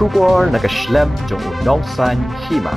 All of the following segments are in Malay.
Shubor nakashlem jong unongsan hima.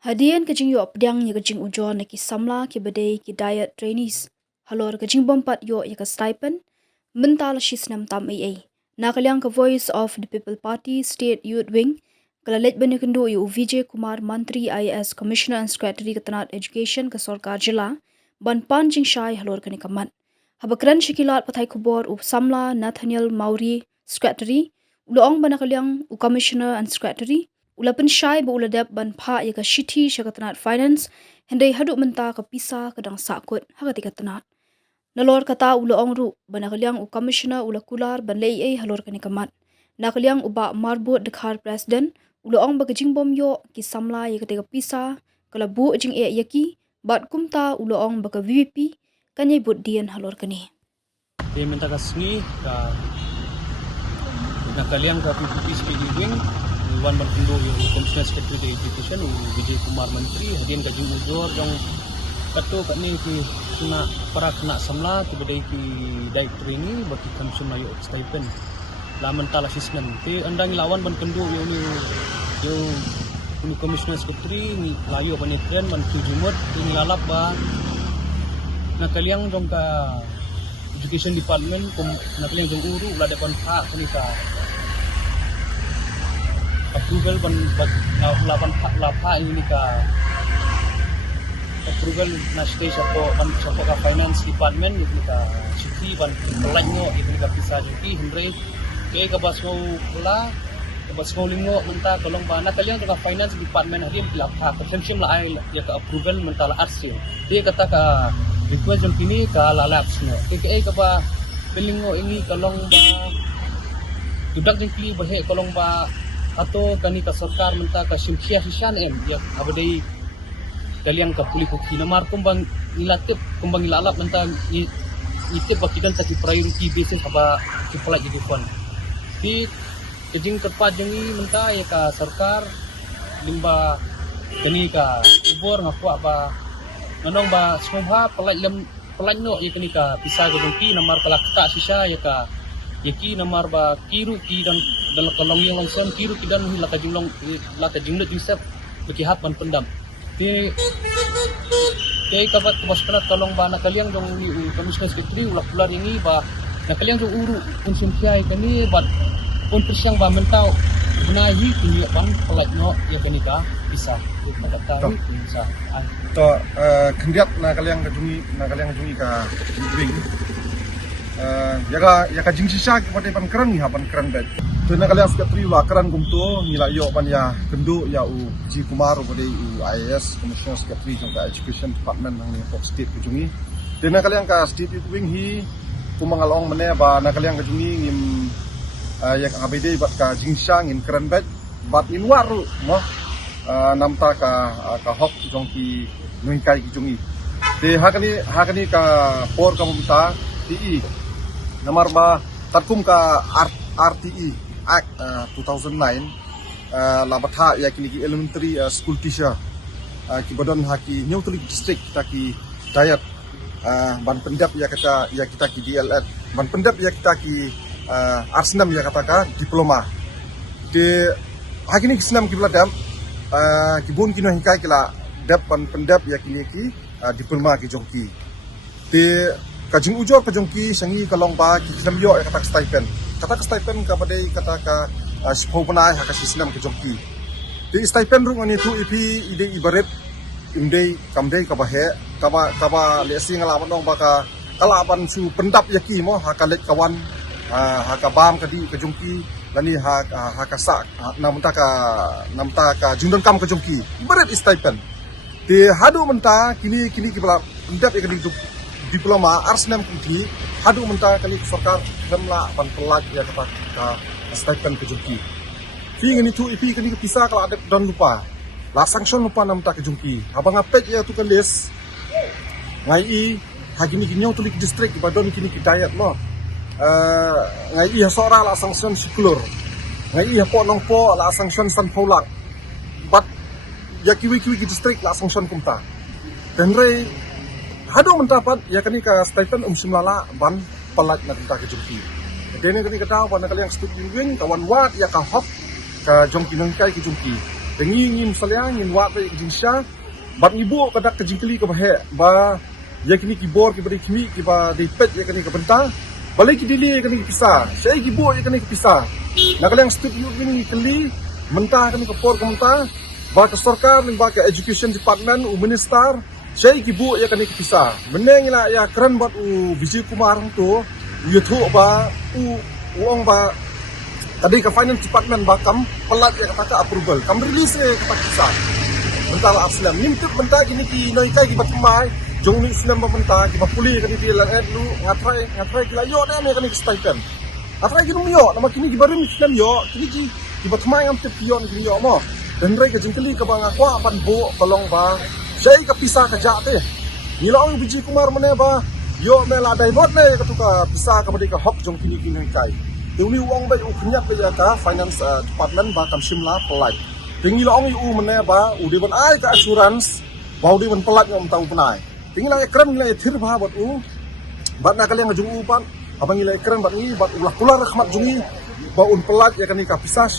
Hadian kajing yo apdyang ya kajing ujo na ki samla ki badai ki diet trainees. Halor kajing bompat yo ya ka stipend. Mental shisnam tam AA. Nakalyang ka Voice of the People Party State Youth Wing. Kalalit banikendo yo Vijay Kumar Mantri IAS Commissioner and Secretary Katanat Education ka Sarkar Jila. Ban panjing syai halor kanikaman. Habakran shikilat patay kubor u samla Nathaniel Mauri Secretary. Uloong banakalyang u Commissioner and Secretary. Ulapan syai ba uladap ban pa ya ka shiti syakatanat finance hendai haduk menta ka pisa kadang sakut hagati katanat. Nalor kata uloong ru banakalyang u Commissioner ulakular ban lei halor kanikamat. Nakalyang uba marbut dekhar President uloong bagajing bom yo ki samla ya ka pisa kalabu jing yaki bat kumta uloong baka VVP kanyai bud dian halor kani. Dia minta kasni ka nakaliang ka PPP Speedy Wing Iwan Martindo yung Commissioner Secretary Education Vijay Kumar Mantri hadian ka jing ujor yung kato kani ki kena para kena samla tibadai ki diet training bagi kamsun mayo stipend laman tala sisnan ti andang lawan ban kendo yung Commissioner Secretary ni layo panitren man kijumot ni lalap ba nakaliang jong ka Education Department nakaliang jong uru ulah depan hak kani ka approval ban lapan lapa ini ka approval na stage sapo ka finance department ini ka cuti ban pelanyo ini ka pisa cuti hendre kay ka basmo pula ka basmo lingo menta kolong ba nakaliang ka finance department hadim lapa persensim la ay ya ka approval menta la arsil dia kata ka request jong kini ka lalaps no kay ka ba pelingo ini kolong ba tudak jong kini bahe kolong ba atau kani ka sarkar menta ka simkhia hisan ya abadai kaliang ka puli ko kinamar kumbang nilatip kumbang ilalap menta itip bakidan ta priority basis aba kipala jadi kon di kejing tepat jengi menta ya ka sarkar limba kani ka ubor ngaku aba nanong ba smubha pelajno ya kani ka pisa gudungki namar kalak ka sisa ya ka yaki namar ba kiru ki dan dalam kolong yang langsung kiru ki dan laka jumlah Yusuf bagi hapan pendam ni kay kabat kemaskanat kolong ba nakaliang dong ni Commissioner Secretary ulah pular ini ba nakaliang dong uru konsumsiai kani ba pun persiang ba mentau benahi kini pan pelajno yang kani ka bisa kata bisa to kendiat nakaliang kajungi ka wing yaga jingsisa kepada pan keren ni hapan keren bet tu nak kalian sekali ulah keren kumtu nila yo pan ya kendu ya u Ji Kumar pada u IAS Commissioner Secretary jangka Education Department nang ni Port State kejungi dan nak kalian ka State Wing hi kumangalong mene ba nak kalian kejungi ngim yak abede bat ka jingsisa ngin keren bet bat in waru mo namta ka hok jongki nuingkai kejungi de hakani ka por kamunta TE namar ba tatkum ka RTE Act 2009 labatha ya kini ki elementary school teacher ki badan haki Nyautulik district kita ki dayat ban pendap ya kita ki DLED ban pendap ya kita ki arsenam ya kata ka diploma de hakini kisnam ki bladam ki bon kino hikai kila dap ban pendap ya kini ki diploma ki jongki de kajing ujor kajongki sangi kalong ba kisam yo kata stipend ka badai kata ka spobnai haka sistem kajongki di stipend rung ani tu ipi ide ibaret imdei kamdei ka bahe kaba lesi ngalaban dong baka kalaban su pendap yaki mo haka let kawan haka bam kadi kajongki lani haka sak namta ka jundon kam kajongki baret stipend di hadu menta kini kibala pendap ya kadi diploma arsenam kunti hadu menta kali sarkar damla ban pelaj ya kata ka stipend kejungki fi ngini tu ipi kani pisa kala ada dan lupa la sanction lupa namta kejungki abang apet ya tu kelis ngai i hagini Nyautulik district badon kini kidayat lo ngai i sora la sanction sikulur ngai i po nongpo la sanction san polak bat ya kiwi district la sanction kumta dan rei hadu mendapat ya kani ka stipend simlala ban pelat na kita kejumpi. Dene kani kata ban kali yang studi wing kawan wat ya ka hop ka jong kinang kai ki jongki tengi ngin salia ngin wat ke jinsha bat ngibu kadak ke jingkeli ke bahe ba ya kini kibor ki bari kimi ki ba di pet ya kini ke benta balik ki dili ya kini pisah saya kibo ya kini pisah nak yang studio ini keli mentah kini ke por ke mentah ba ke sarkar ning ba ke education department u minister saya kibo ya kini pisah meneng la ya keren buat u Vijay Kumar tu ya thu ba u uang ba tadi ke finance department bakam pelat yang kata approval kam release ke kisah bentar aslam nimtip bentar gini ki noi kai ki batmai jong ni islam bentar ki bapuli kan di lan lu ngatrai ki layo ne kan ki staitan atrai ki yo nama kini ki baru islam yo kini ki batmai am tip yo ni yo mo dan rai ke jengkeli ke bang akwa pan bo balong ba sai ka pisah ka jate ni long Vijay Kumar mane ba yo mela dai bot ne ka tu ka pisah ka badi ka hok jong kini ki noi kai Tuni uang baik uknyat baik ka finance department ba kam Shimla pelai. Tingi la ong u mene ba u di ban ai ka assurance ba u di ban pelat ngom tau penai. Tingi la ekran la thir ba bat u bat na kali ngajung u pan abang ila ekran bat ni bat ulah kular rahmat jungi ba un pelat ya kan ka pisas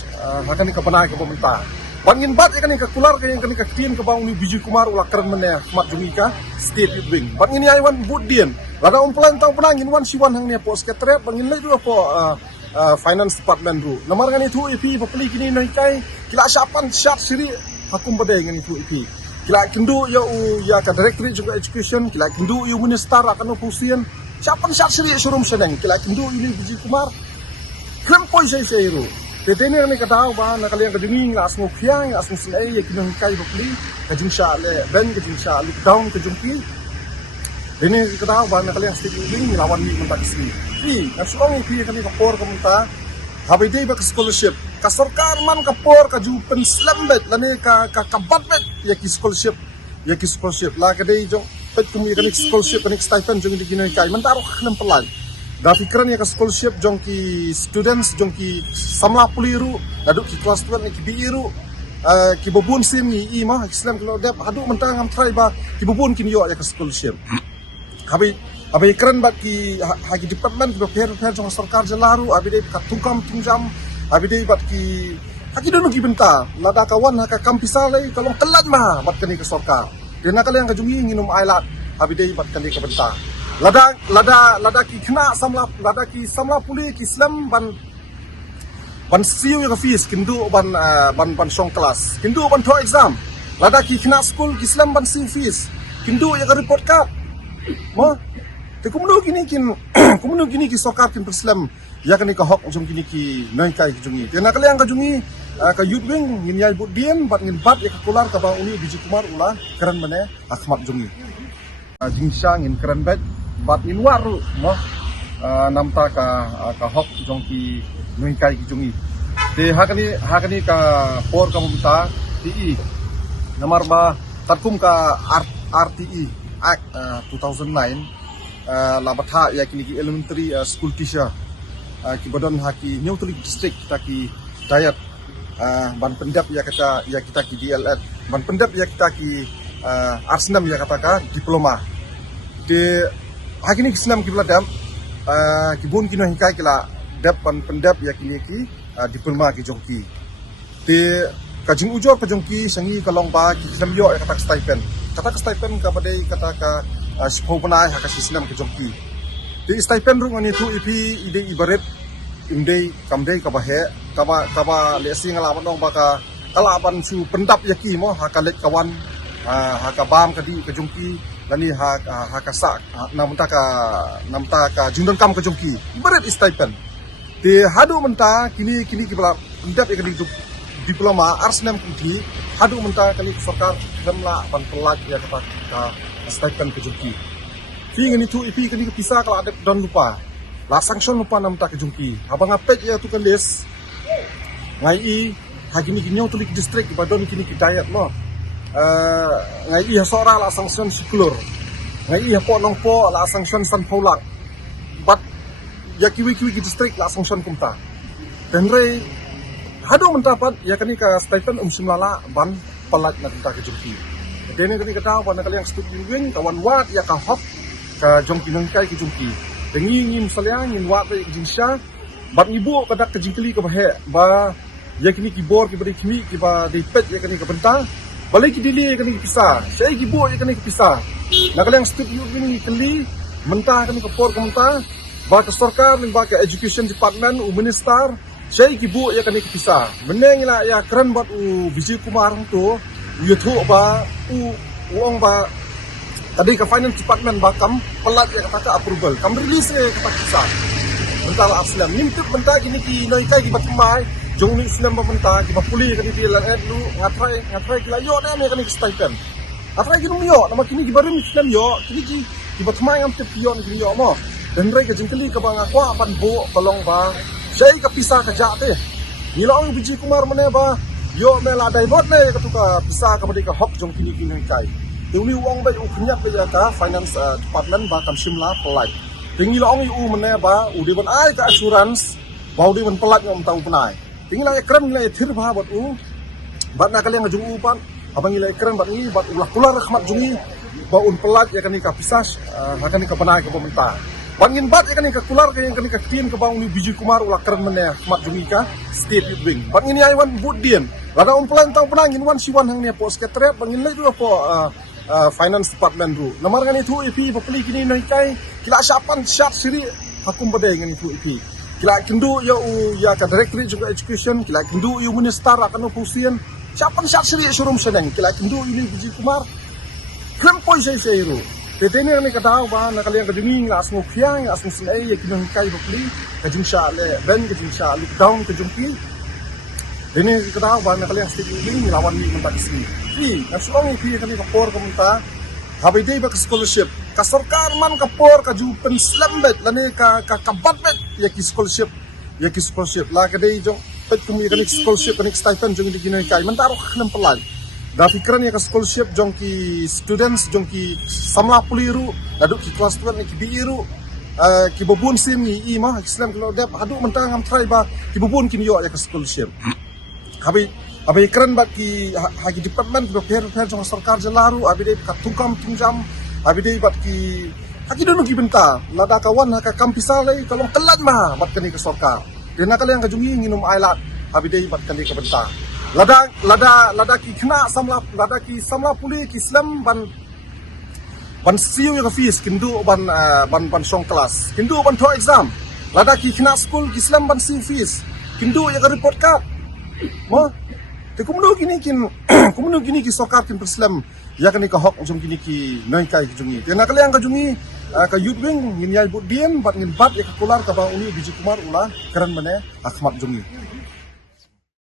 akan ka penai ka pemerintah. Bangin bat ya kan ka kular ka yang kan ka tien ka bang ni Vijay Kumar ulah keren mene rahmat jungi ka state youth wing. Bat ngini ai wan bud dien. Lada um pelan tau penai ngin wan siwan hang ne po sekretariat bangin le du po finance department ru namar ngani thu ipi bapli kini noi kai kila syapan syat siri hakum badai ngani thu ipi kila kendu ya u ya ka directorate juga education kila kendu yu minister akan upusian syapan syat siri surum seneng kila kendu ini Vijay Kumar krempoi sei ru tetene ngani katau ba na kalian kajungi ngas ngokhiang ngas ngai ya kinong kai bapli kajung sha le ben kajung sha look down kajungki ini katau ba na kalian stik ini lawan ni mentak sini nasulong ipi kami kapor kamunta habis day ba scholarship ka sarkar man kapor ka ju penslam bet lani ka kabat bet ya ki scholarship la ka day jo pet kami kami scholarship kami stipend jong di kinoi kai man taro khnam pelan da fikran ya ka scholarship jong ki students jong ki samla puliru dadu ki kelas 12 ni ki biru ki bobun sim ni i ma islam kalau dep adu mentang am try ba ki bobun kini yo ya ka scholarship habis keren bat ki hagi department ki prepare jong sarkar jelaru habis dei ka tungjam habis dei bat ki hagi dono ki benta lada kawan ka kampisa lai kalau telan ma bat kani ke sarkar dena kali yang kajungi nginum ailat habis dei bat kani ke benta lada ki kena samla puli ki islam ban siu ya fees kindu ban song kelas kindu ban to exam lada ki kena school ki islam ban siu fees kindu ya report card mo te kumno kini ki sokar kin Islam ya kan ka hok jong kini ki noi kai jungi tena kali ang ka jungi ka youth wing ngin yai bud dien bat ngin bat ya ka kular ka bang uni Vijay Kumar ulah keren mane akhmat jungi jingsha ngin keren bat ngin waru mo namta ka hok jong ki noi kai jungi te hakani ka por ka mumta ti namar ba tarkum ka RTE Act 2009 labatha ya kini ki elementary school teacher ki badan haki neutral district kita ki dayat ban pendap ya kita ki DLED ban pendap ya kita ki arsenam ya kata ka diploma de hakini kisnam ki bladam ki bun kino hikai kila dap ban pendap ya kini ki diploma ki jongki de kajing ujor ka jongki sangi kalong ba ki kisnam yo ya kata stipend ka badai kata ka sepopnai haka sistem ke jongki di stipend rung ani tu ipi ide ibaret imdei kamdei ka bahe kaba lesi ngalaban dong baka kalaban su pendap yaki mo haka let kawan haka bam kadi ke jongki lani haka sak namta ka jundon kam ke jongki ibaret stipend di hadu menta kini kibla pendap ya kadi diploma arsenam kunti hadu menta kali sarkar jamla ban pelat ya kata stipend ke jungki fi ngani tu ipi kani pisah kalau ada don lupa la sanction lupa nam ta ke jungki abang apet ya tu kan les ngai i hagini ginyo tulik district badon kini ki diet mo ngai i hasora la sanction siklur ngai i hapo nong po la sanction san polak bat ya kiwi district la sanction kumta dan rei hado mentapat ya kani ka stipend simlala ban pelat na ta ke jungki dene kani kata wana kali yang studi wing kawan wat ya ka hop ka jongki nangkai ki jongki tengi ngin salia ngin wat ke jinsha bat ibu kadak ke jingkeli ke bahe ba ya kini kibor kibari kimi kiba di pet ya kini kebenta balik dili kini pisah saya kibor ya kini pisah nak yang studio kini keli mentah kini kepor kementa ba ke sarkar ning ba ke education department u minister saya kibor ya kini pisah meneng la ya keren buat u Vijay Kumar tu u tu ba u uang ba tadi ke finance department ba kam pelat ya kata approval kam release kata pisah mentah aslam mintip mentah kini ki noi kai ki batmai jong ni Islam pemerintah ki bapuli kani di lan lu ngatrai ki layo na me kani stipend atrai ki yo nama kini ki baru Islam yo kini ki batmai am te pion ki yo mo dan rai ka jengkeli ka bang akwa pan bo balong ba sai ka pisah ka jate ni long Vijay Kumar mane ba yo me la dai bot ne ka tu ka pisah ka badi ka hok jong kini ki noi kai ni wong ba u khnyak ba ka finance department ba kam Shimla pelai tinggi long u mane ba u di ban ai ka assurance bau di ban pelat ngom tau penai tinggal ekran nilai thir bha bat u bat na kalian ngajung upan abang nilai ekran bat ni bat ulah kular rahmat jungi ba un pelat ya kani ka pisas akan ka panai ka pemerintah bangin bat ya kani ka kular ka yang kani ka tin ka bang ni Vijay Kumar ulah keren mene rahmat jungi ka state youth wing bat ngini aiwan budien lada un pelan tau penangin wan siwan hang ne po sekretariat bangin lai dua po finance department ru namar ngani thu ipi papli kini noi kai kila syapan syat siri hakum badai ngani thu ipi kila kendu ya ya ka directorate juga education kila kendu ya minister akan upusian siapa syat seri surum seneng kila kendu ini Vijay Kumar krempoi saya ru tetene ni kata ba na kalian kadingi ngas ngokiang ngas senai ya kinong kai bokli kajung sha le ben kajung sha lockdown kajung pi ini kata ba na kalian sini lawan ni mentak sini nasulong pi kami kapor komunta habai dei ba scholarship ka sarkar man kapor ka ju penslam bet lani ka kabat bet ya ki scholarship la ka dei jo pet kumi ka scholarship ka stipend jong di kinai kai mentaro khnam pelai da fikran ya ka scholarship jong ki students jong ki samla puliru adu ki kelas 12 ki biru ki bobun sim ni i ma islam kalau dep adu mentang am try ba ki bobun kin yo ya ka scholarship abai keren bat ki hagi department do per jong sarkar jalaru abi dei ka tungkam tungjam abi dei bat ki hagi dunu ki benta lada kawan ka kampisale kalau kelat mah bat kani ke sarkar dena kali yang kajungi nginum ailat abi dei bat kani ke benta lada ki kena samla puli ki Islam ban siu ya fees kindu ban song kelas kindu ban to exam lada ki kena school ki Islam ban siu fees kindu ya ka report card mo te kumno gini ki sokar kin Islam ya kan ka hok jom gini ki noi kai jungi te na kali ang ka jungi ka youth wing ngin yai budien bat ngin bat ya ka kular ka ba uni Vijay Kumar ulah keren mane akhmat jungi